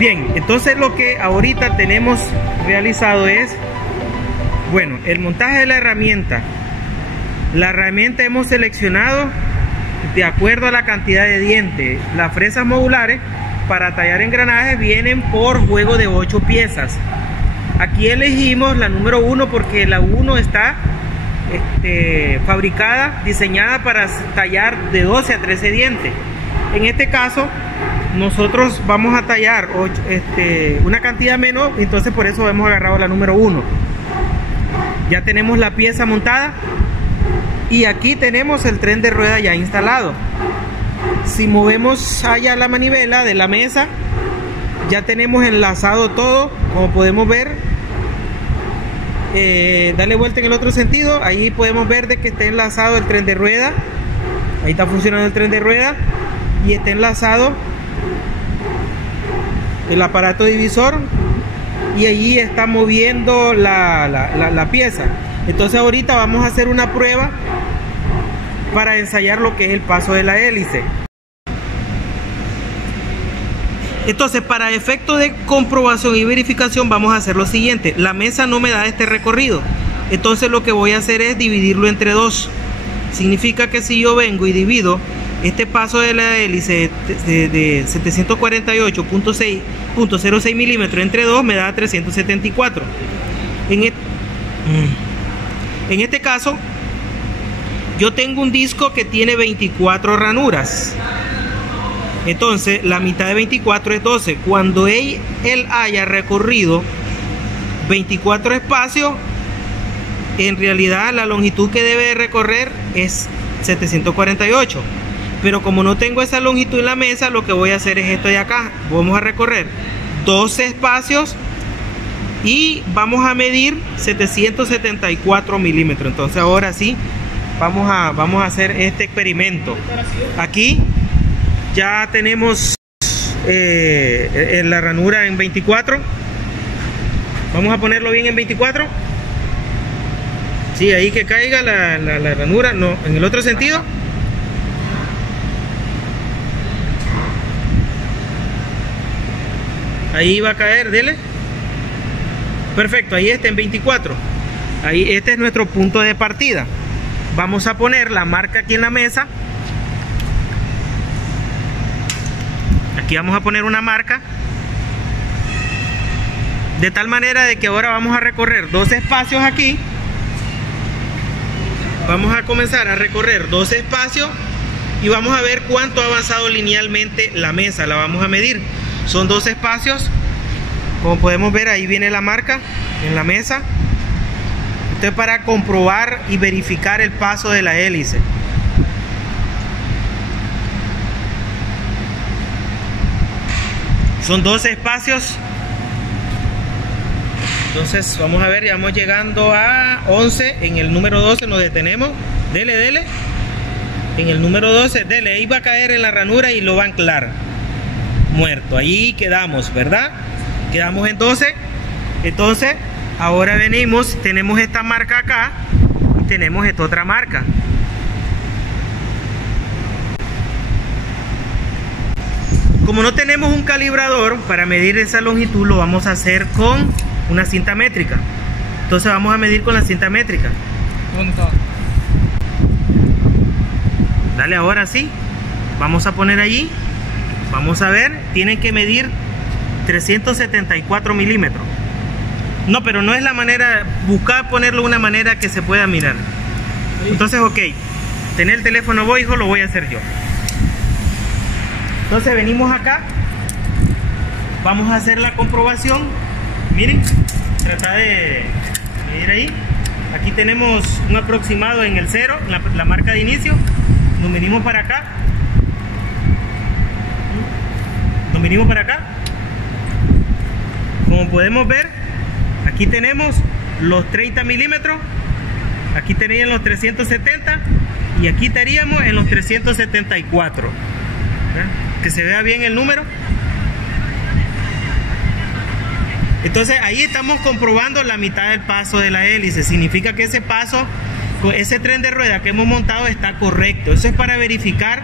Bien, entonces lo que ahorita tenemos realizado es, bueno, el montaje de la herramienta. La herramienta hemos seleccionado de acuerdo a la cantidad de dientes. Las fresas modulares para tallar engranajes vienen por juego de 8 piezas. Aquí elegimos la número 1 porque la 1 está fabricada, diseñada para tallar de 12 a 13 dientes. En este caso nosotros vamos a tallar una cantidad menor, entonces por eso hemos agarrado la número 1. Ya tenemos la pieza montada y aquí tenemos el tren de rueda ya instalado. Si movemos allá la manivela de la mesa, ya tenemos enlazado todo, como podemos ver. Dale vuelta en el otro sentido, ahí podemos ver de que está enlazado el tren de rueda. Ahí está funcionando el tren de rueda y está enlazado el aparato divisor y allí está moviendo la pieza. Entonces ahorita vamos a hacer una prueba para ensayar lo que es el paso de la hélice. Entonces, para efecto de comprobación y verificación vamos a hacer lo siguiente. La mesa no me da este recorrido, entonces lo que voy a hacer es dividirlo entre 2. Significa que si yo vengo y divido este paso de la hélice de 748.06 milímetros entre 2, me da 374. En este caso yo tengo un disco que tiene 24 ranuras. Entonces la mitad de 24 es 12. Cuando él haya recorrido 24 espacios, en realidad la longitud que debe de recorrer es 748. Pero como no tengo esa longitud en la mesa, lo que voy a hacer es esto de acá. Vamos a recorrer 12 espacios y vamos a medir 774 milímetros. Entonces ahora sí vamos a hacer este experimento. Aquí ya tenemos la ranura en 24. Vamos a ponerlo bien en 24. Sí, ahí que caiga la ranura. No, en el otro sentido. Ahí va a caer, dele. Perfecto, ahí está en 24. Ahí este es nuestro punto de partida. Vamos a poner la marca aquí en la mesa. Aquí vamos a poner una marca de tal manera de que ahora vamos a recorrer 12 espacios aquí. Vamos a comenzar a recorrer 12 espacios y vamos a ver cuánto ha avanzado linealmente la mesa. La vamos a medir. Son 12 espacios. Como podemos ver, ahí viene la marca en la mesa. Esto es para comprobar y verificar el paso de la hélice. Son 12 espacios. Entonces vamos a ver, ya vamos llegando a 11. En el número 12 nos detenemos. Dele. En el número 12, dele. Ahí va a caer en la ranura y lo va a anclar. Muerto. Ahí quedamos, ¿verdad? Quedamos en 12. Entonces ahora venimos, tenemos esta marca acá y tenemos esta otra marca. Como no tenemos un calibrador para medir esa longitud, lo vamos a hacer con una cinta métrica. Entonces vamos a medir con la cinta métrica. ¿Dónde está? Dale, ahora sí. Vamos a poner allí. Vamos a ver, tienen que medir 374 milímetros. No, pero no es la manera, buscar ponerlo de una manera que se pueda mirar. Entonces, ok, tener el teléfono vos, hijo, lo voy a hacer yo. Entonces venimos acá, vamos a hacer la comprobación. Miren, trata de medir ahí. Aquí tenemos un aproximado en el 0, la marca de inicio. Nos venimos para acá. Nos venimos para acá. Como podemos ver, aquí tenemos los 30 milímetros. Aquí tenían los 370 y aquí estaríamos en los 374. Que se vea bien el número. Entonces ahí estamos comprobando la mitad del paso de la hélice. Significa que ese paso, ese tren de rueda que hemos montado está correcto. Eso es para verificar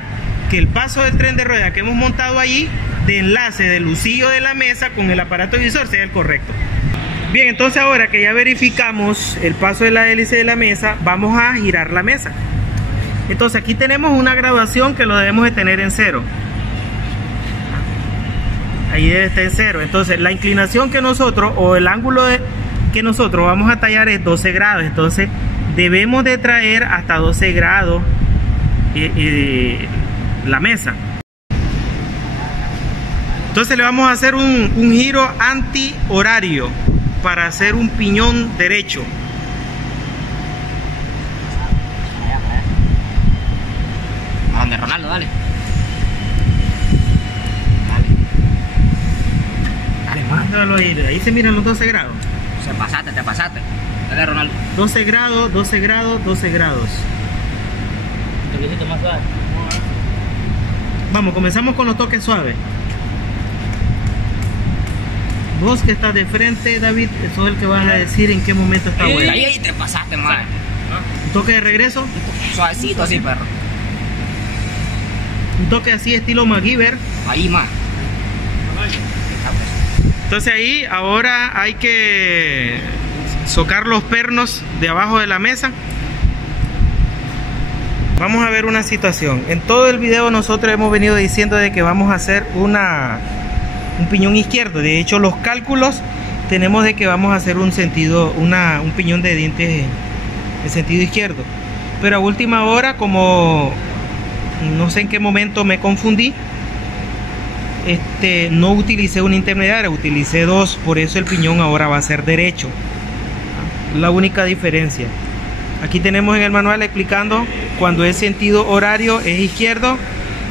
que el paso del tren de rueda que hemos montado allí de enlace del husillo de la mesa con el aparato divisor sea el correcto. Bien, entonces ahora que ya verificamos el paso de la hélice de la mesa, vamos a girar la mesa. Entonces aquí tenemos una graduación que lo debemos de tener en 0. Ahí debe estar en 0. Entonces la inclinación que nosotros, o el ángulo que nosotros vamos a tallar es 12 grados. Entonces debemos de traer hasta 12 grados la mesa. Entonces le vamos a hacer un giro anti-horario para hacer un piñón derecho. A donde Ronaldo, dale. Mándalo ahí se miran los 12 grados. Te pasaste. Dale, Ronaldo. 12 grados, 12 grados, 12 grados. Un toquecito más suave. Vamos, comenzamos con los toques suaves. Vos que estás de frente, David, eso es el que vas a decir en qué momento está bueno. Ahí te pasaste, madre. Un toque de regreso. Suavecito así, perro. Un toque así estilo MacGyver. Ahí, más. Entonces ahí ahora hay que socar los pernos de abajo de la mesa. Vamos a ver una situación. En todo el video nosotros hemos venido diciendo de que vamos a hacer un piñón izquierdo. De hecho, los cálculos tenemos de que vamos a hacer un piñón de dientes en sentido izquierdo. Pero a última hora, como no sé en qué momento me confundí, no utilicé una intermediaria, utilicé dos, por eso el piñón ahora va a ser derecho. La única diferencia. Aquí tenemos en el manual explicando cuando es sentido horario es izquierdo,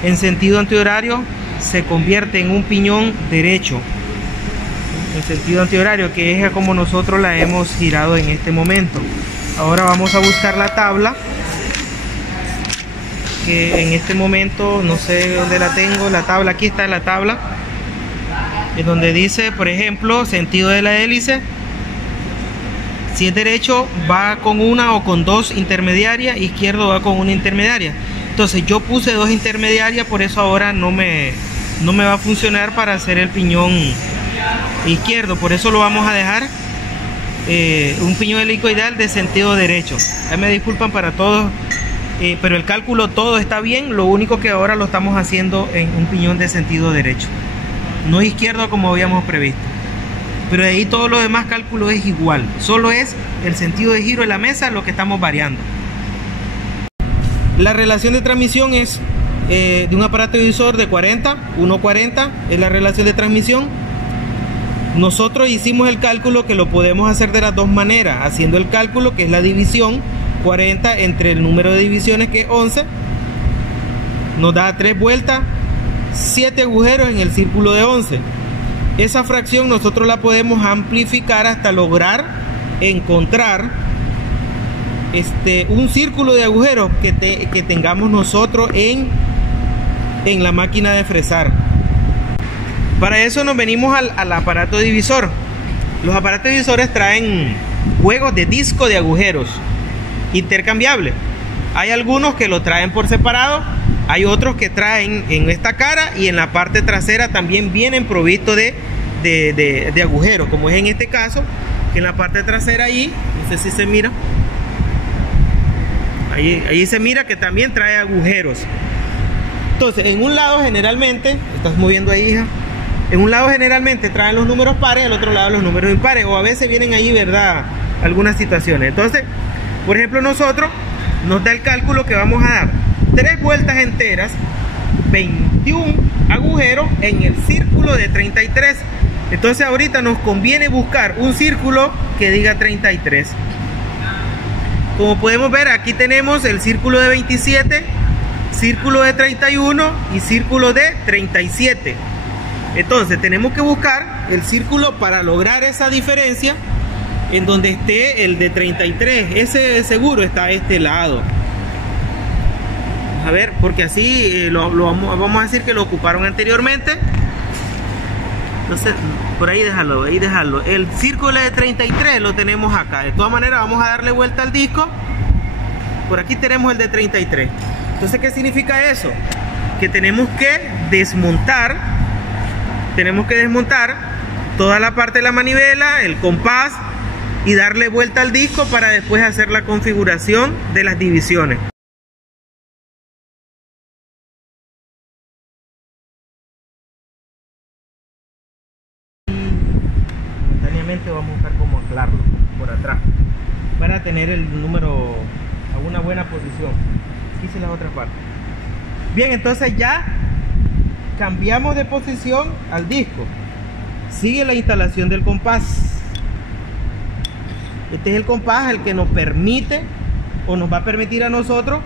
en sentido antihorario se convierte en un piñón derecho. En sentido antihorario, que es como nosotros la hemos girado en este momento. Ahora vamos a buscar la tabla, que en este momento no sé dónde la tengo. La tabla, aquí está la tabla, en donde dice, por ejemplo, sentido de la hélice. Si es derecho va con una o con dos intermediarias, izquierdo va con una intermediaria. Entonces yo puse dos intermediarias, por eso ahora no me va a funcionar para hacer el piñón izquierdo. Por eso lo vamos a dejar un piñón helicoidal de sentido derecho. Ahí me disculpan para todos, pero el cálculo todo está bien. Lo único que ahora lo estamos haciendo en un piñón de sentido derecho, no izquierdo como habíamos previsto. Pero de ahí todo lo demás cálculo es igual, solo es el sentido de giro de la mesa lo que estamos variando. La relación de transmisión es de un aparato divisor de 40, 1.40 es la relación de transmisión. Nosotros hicimos el cálculo que lo podemos hacer de las dos maneras, haciendo el cálculo que es la división 40 entre el número de divisiones, que es 11, nos da 3 vueltas, 7 agujeros en el círculo de 11. Esa fracción nosotros la podemos amplificar hasta lograr encontrar un círculo de agujeros que tengamos nosotros en la máquina de fresar. Para eso nos venimos al aparato divisor. Los aparatos divisores traen juegos de disco de agujeros intercambiables. Hay algunos que lo traen por separado, hay otros que traen en esta cara, y en la parte trasera también vienen provistos de agujeros, como es en este caso, que en la parte trasera ahí, no sé si se mira, ahí se mira que también trae agujeros. Entonces en un lado generalmente, estás moviendo ahí, hija, en un lado generalmente traen los números pares, al otro lado los números impares, o a veces vienen ahí, ¿verdad?, algunas situaciones. Entonces, por ejemplo, nosotros nos da el cálculo que vamos a dar 3 vueltas enteras, 21 agujeros en el círculo de 33. Entonces ahorita nos conviene buscar un círculo que diga 33. Como podemos ver, aquí tenemos el círculo de 27, círculo de 31 y círculo de 37. Entonces tenemos que buscar el círculo para lograr esa diferencia en donde esté el de 33. Ese seguro está a este lado. A ver, porque así vamos a decir que lo ocuparon anteriormente. Entonces, por ahí déjalo, ahí déjalo. El círculo de 33 lo tenemos acá. De todas maneras, vamos a darle vuelta al disco. Por aquí tenemos el de 33. Entonces, ¿qué significa eso? Que tenemos que desmontar tenemos que desmontar toda la parte de la manivela, el compás y darle vuelta al disco para después hacer la configuración de las divisiones. Momentáneamente vamos a buscar cómo anclarlo por atrás para tener el número a una buena posición. Hice las otras partes. Bien, entonces ya cambiamos de posición al disco. Sigue la instalación del compás. Este es el compás el que nos permite o nos va a permitir a nosotros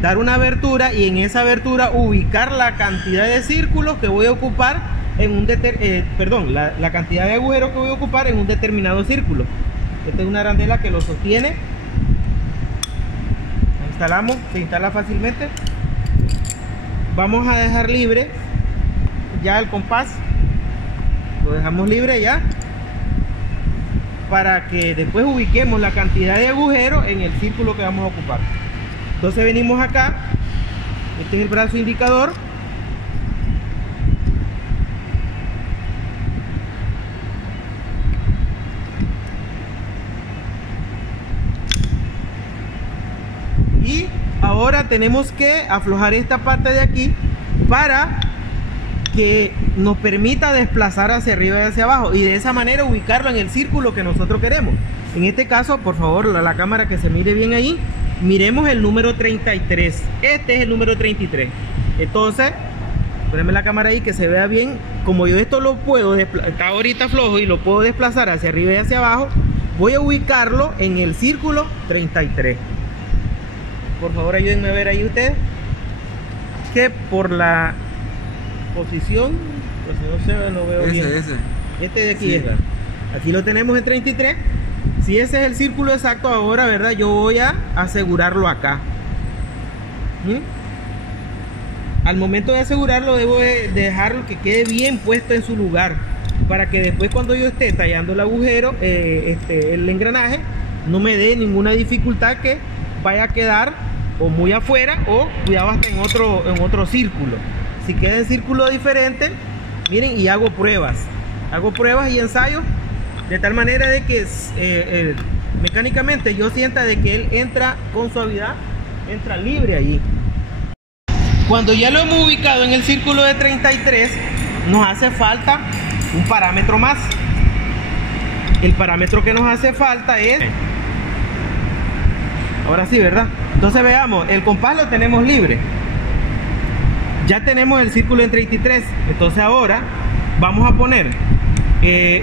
dar una abertura, y en esa abertura ubicar la cantidad de círculos que voy a ocupar en un la cantidad de agujeros que voy a ocupar en un determinado círculo. Esta es una arandela que lo sostiene. La instalamos, se instala fácilmente. Vamos a dejar libre ya el compás, lo dejamos libre ya, para que después ubiquemos la cantidad de agujeros en el círculo que vamos a ocupar. Entonces venimos acá, este es el brazo indicador, y ahora tenemos que aflojar esta parte de aquí para que nos permita desplazar hacia arriba y hacia abajo, y de esa manera ubicarlo en el círculo que nosotros queremos. En este caso, por favor, la cámara que se mire bien ahí, miremos el número 33. Este es el número 33. Entonces, poneme la cámara ahí que se vea bien. Como yo esto lo puedo está ahorita flojo y lo puedo desplazar hacia arriba y hacia abajo, voy a ubicarlo en el círculo 33. Por favor, ayúdenme a ver ahí ustedes que por la posición, pues no sé, no veo bien. Este de aquí, sí. Aquí lo tenemos en 33. Si ese es el círculo exacto ahora, ¿verdad? Yo voy a asegurarlo acá. Al momento de asegurarlo, debo de dejarlo que quede bien puesto en su lugar, para que después cuando yo esté tallando el agujero, el engranaje, no me dé ninguna dificultad que vaya a quedar o muy afuera o cuidado hasta en otro círculo. Si queda en círculo diferente, miren, y hago pruebas y ensayos de tal manera de que mecánicamente yo sienta de que él entra con suavidad, entra libre allí. Cuando ya lo hemos ubicado en el círculo de 33, nos hace falta un parámetro más. El parámetro que nos hace falta es, ahora sí, ¿verdad? Entonces veamos, el compás lo tenemos libre. Ya tenemos el círculo en 33. Entonces ahora vamos a poner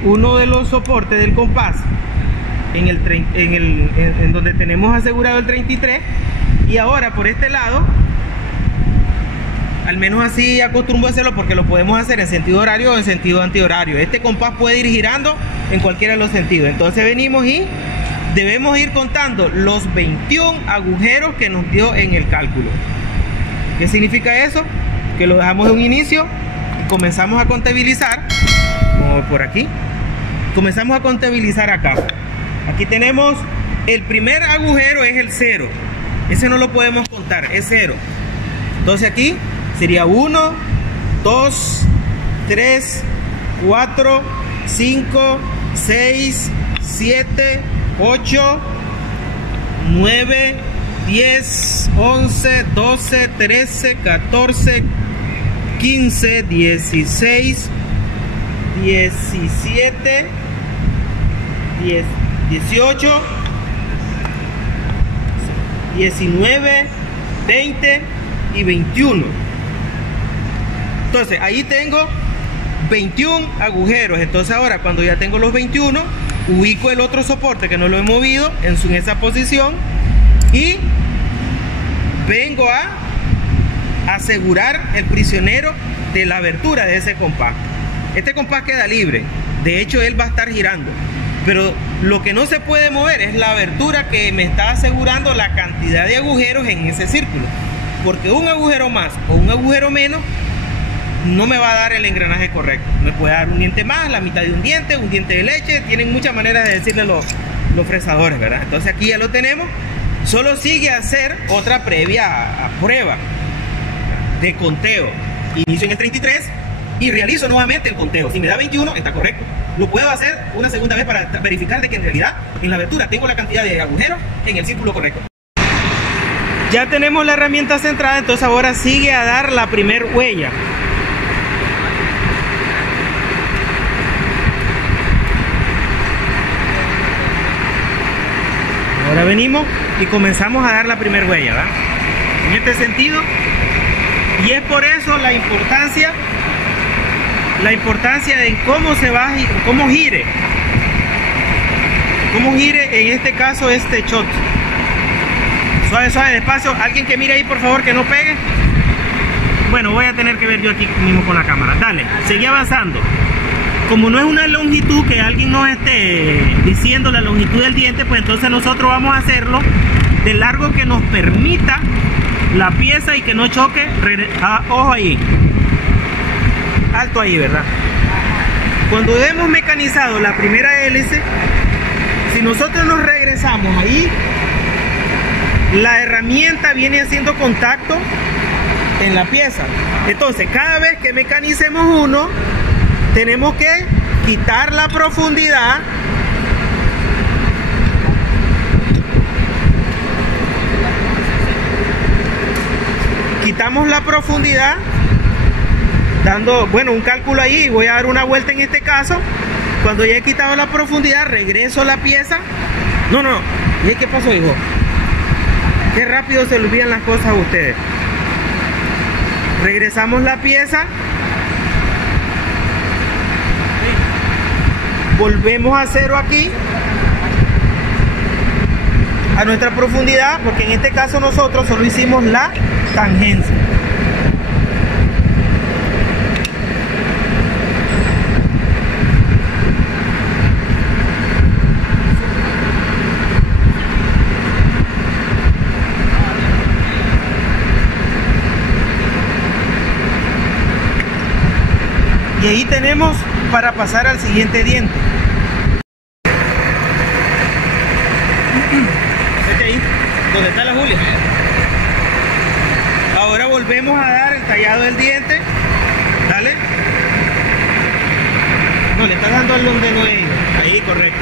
uno de los soportes del compás en donde tenemos asegurado el 33, y ahora por este lado, al menos así acostumbro a hacerlo porque lo podemos hacer en sentido horario o en sentido antihorario. Este compás puede ir girando en cualquiera de los sentidos. Entonces venimos y debemos ir contando los 21 agujeros que nos dio en el cálculo. ¿Qué significa eso? Que lo dejamos de un inicio y comenzamos a contabilizar, como por aquí. Comenzamos a contabilizar acá. Aquí tenemos el primer agujero, es el 0. Ese no lo podemos contar, es 0. Entonces aquí sería 1, 2, 3, 4, 5, 6, 7, 8, 9, 10, 11, 12, 13, 14, 15, 16, 17, 18, 19, 20 y 21. Entonces ahí tengo 21 agujeros. Entonces ahora, cuando ya tengo los 21, ubico el otro soporte que no lo he movido en esa posición y vengo a asegurar el prisionero de la abertura de ese compás. Este compás queda libre, de hecho él va a estar girando, pero lo que no se puede mover es la abertura que me está asegurando la cantidad de agujeros en ese círculo, porque un agujero más o un agujero menos no me va a dar el engranaje correcto. Me puede dar un diente más, la mitad de un diente de leche. Tienen muchas maneras de decirle los fresadores, ¿verdad? Entonces aquí ya lo tenemos. Solo sigue hacer otra previa a prueba de conteo. Inicio en el 33, y realizo nuevamente el conteo. Si me da 21, está correcto. Lo puedo hacer una segunda vez para verificar de que en realidad en la abertura tengo la cantidad de agujeros en el círculo correcto. Ya tenemos la herramienta centrada, entonces ahora sigue a dar la primer huella. Ahora venimos y comenzamos a dar la primera huella, ¿verdad? En este sentido, y es por eso la importancia de cómo se va, cómo gire en este caso este shot. Suave, suave, despacio. Alguien que mire ahí, por favor, que no pegue. Bueno, voy a tener que ver yo aquí mismo con la cámara. Dale, seguí avanzando. Como no es una longitud que alguien nos esté diciendo la longitud del diente, pues entonces nosotros vamos a hacerlo de largo que nos permita la pieza y que no choque. Ojo ahí, alto ahí, ¿verdad? Cuando hemos mecanizado la primera hélice, si nosotros nos regresamos ahí, la herramienta viene haciendo contacto en la pieza. Entonces cada vez que mecanicemos uno, tenemos que quitar la profundidad dando, bueno, un cálculo ahí. Voy a dar una vuelta en este caso. Cuando ya he quitado la profundidad, regreso la pieza. No, ¿y qué pasó, hijo? Qué rápido se olvidan las cosas a ustedes. Regresamos la pieza. Volvemos a cero aquí, a nuestra profundidad, porque en este caso nosotros solo hicimos la tangencia. Y ahí tenemos para pasar al siguiente diente. Vete ahí, donde está la Julia. Ahora volvemos a dar el tallado del diente. Dale. No, le estás dando al donde no he ido. Ahí, correcto.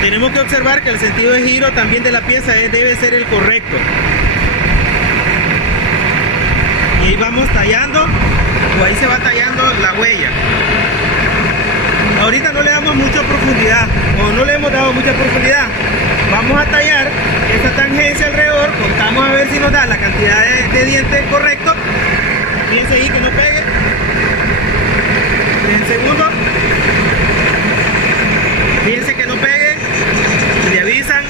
Tenemos que observar que el sentido de giro también de la pieza debe ser el correcto. Y ahí vamos tallando, o ahí se va tallando la huella. Ahorita no le damos mucha profundidad, o no le hemos dado mucha profundidad. Vamos a tallar esta tangencia alrededor, contamos a ver si nos da la cantidad de dientes correcto. Fíjense ahí que no pegue. En segundo. Fíjense que no pegue. Le avisan.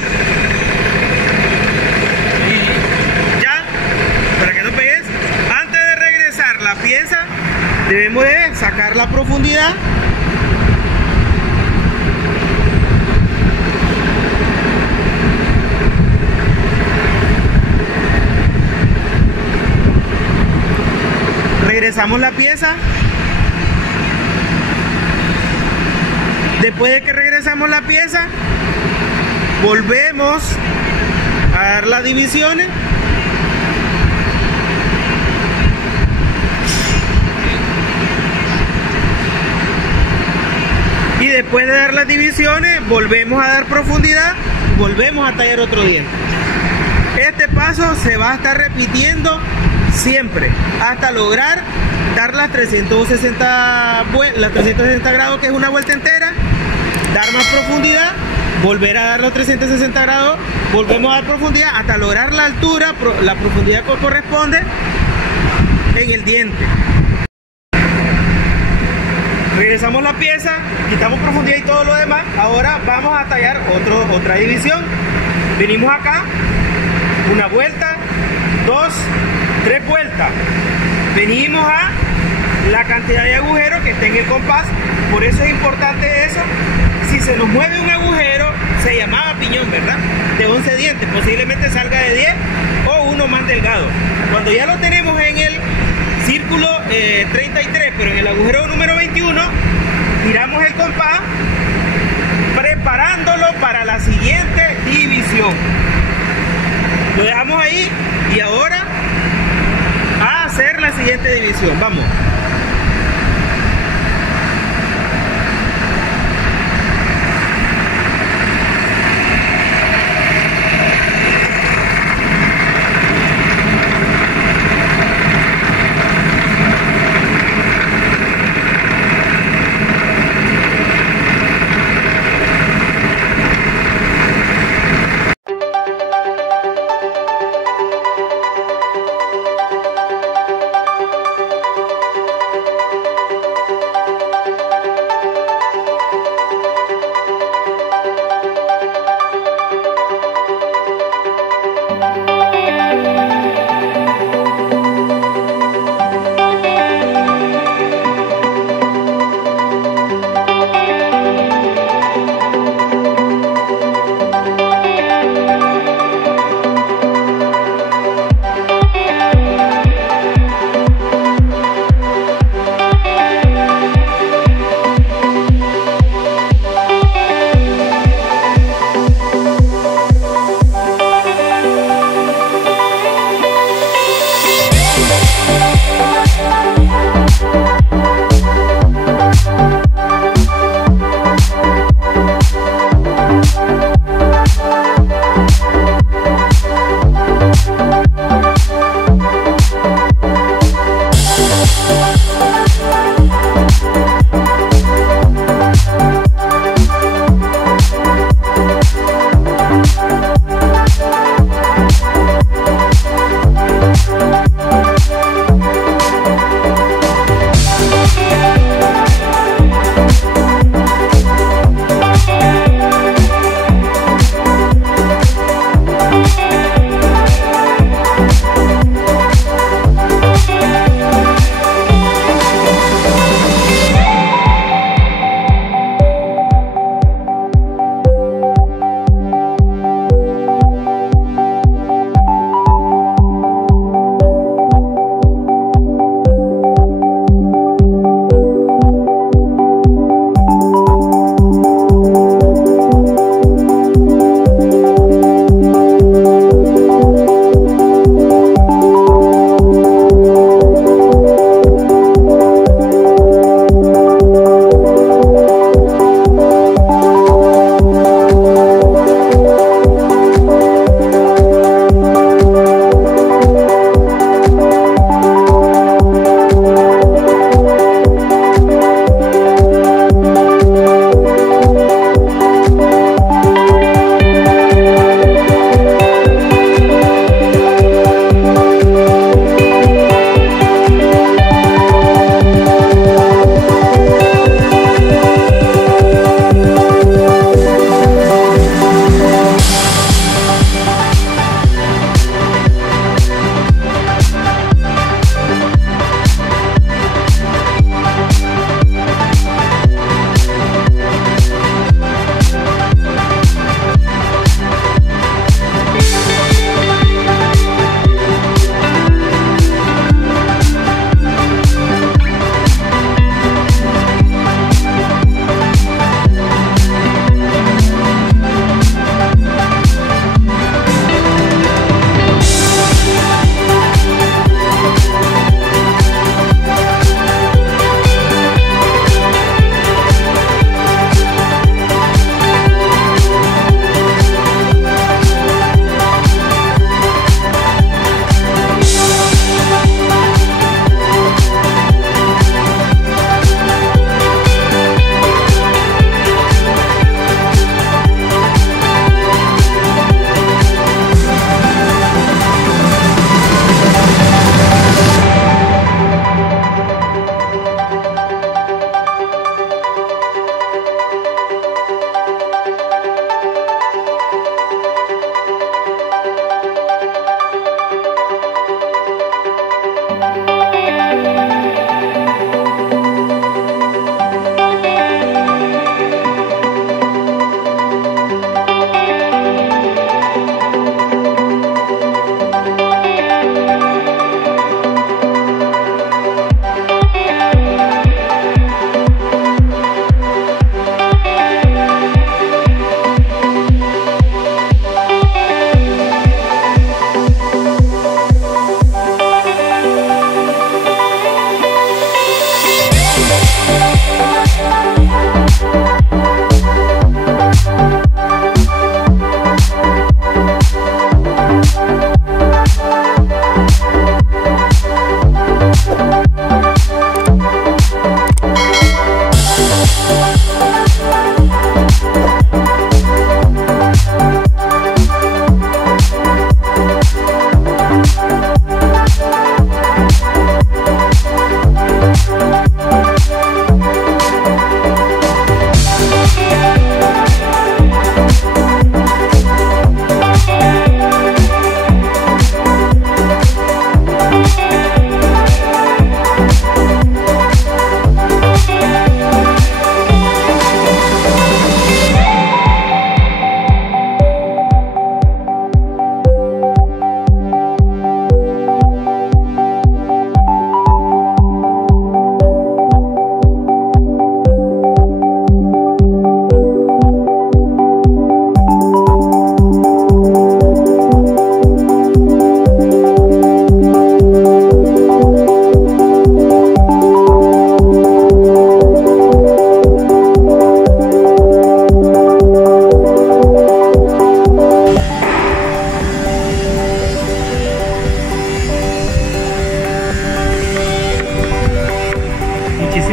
La pieza debemos de sacar la profundidad regresamos la pieza. Después de que regresamos la pieza, volvemos a dar las divisiones. Y después de dar las divisiones, volvemos a dar profundidad, volvemos a tallar otro diente. Este paso se va a estar repitiendo siempre hasta lograr dar las 360 grados, que es una vuelta entera, dar más profundidad, volver a dar los 360 grados, volvemos a dar profundidad hasta lograr la altura, la profundidad que corresponde en el diente. Regresamos la pieza, quitamos profundidad y todo lo demás. Ahora vamos a tallar otra división. Venimos acá, una vuelta, 2, 3 vueltas. Venimos a la cantidad de agujeros que esté en el compás. Por eso es importante eso. Si se nos mueve un agujero, se llamaba piñón, ¿verdad? De 11 dientes, posiblemente salga de 10 o uno más delgado. Cuando ya lo tenemos en el círculo 33, pero en el agujero número 21, tiramos el compás preparándolo para la siguiente división. Lo dejamos ahí y ahora siguiente división, vamos.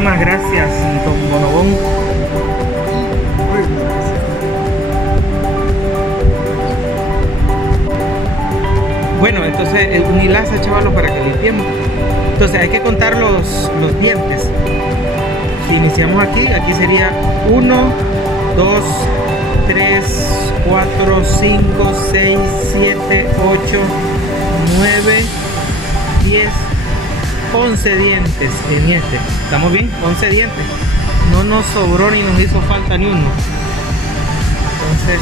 Muchísimas gracias, don Bonobón. Bueno, entonces un hilaza, chavalo, para que limpiemos. Entonces hay que contar los dientes. Si iniciamos aquí sería 1, 2, 3, 4, 5, 6, 7, 8, 9, 10, 11 dientes en este. ¿Estamos bien? 11 dientes. No nos sobró ni nos hizo falta ni uno. Entonces,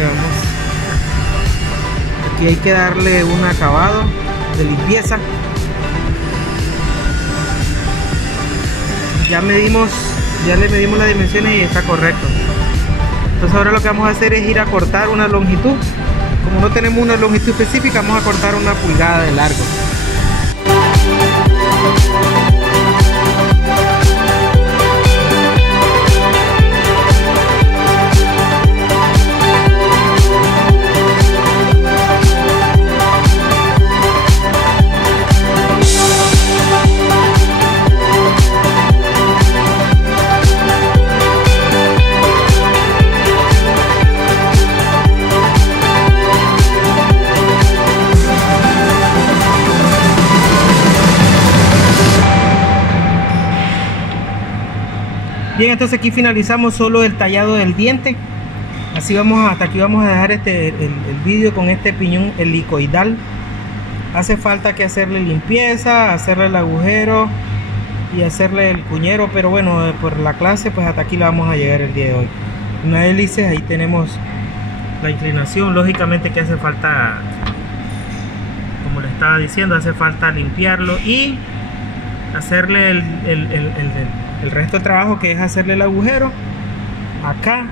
vamos. Aquí hay que darle un acabado de limpieza. Ya le medimos las dimensiones y está correcto. Entonces ahora lo que vamos a hacer es ir a cortar una longitud. Como no tenemos una longitud específica, vamos a cortar 1 pulgada de largo. Bien, entonces aquí finalizamos solo el tallado del diente. Así vamos, hasta aquí vamos a dejar el vídeo con este piñón helicoidal. Hace falta que hacerle limpieza, hacerle el agujero y hacerle el cuñero, pero bueno, por la clase pues hasta aquí la vamos a llegar el día de hoy. Una hélice, ahí tenemos la inclinación. Lógicamente que hace falta, como le estaba diciendo, hace falta limpiarlo y hacerle el resto del trabajo, que es hacerle el agujero acá,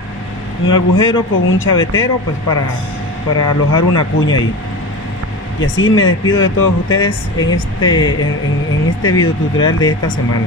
un agujero con un chavetero pues para alojar una cuña ahí. Y así me despido de todos ustedes en este video tutorial de esta semana.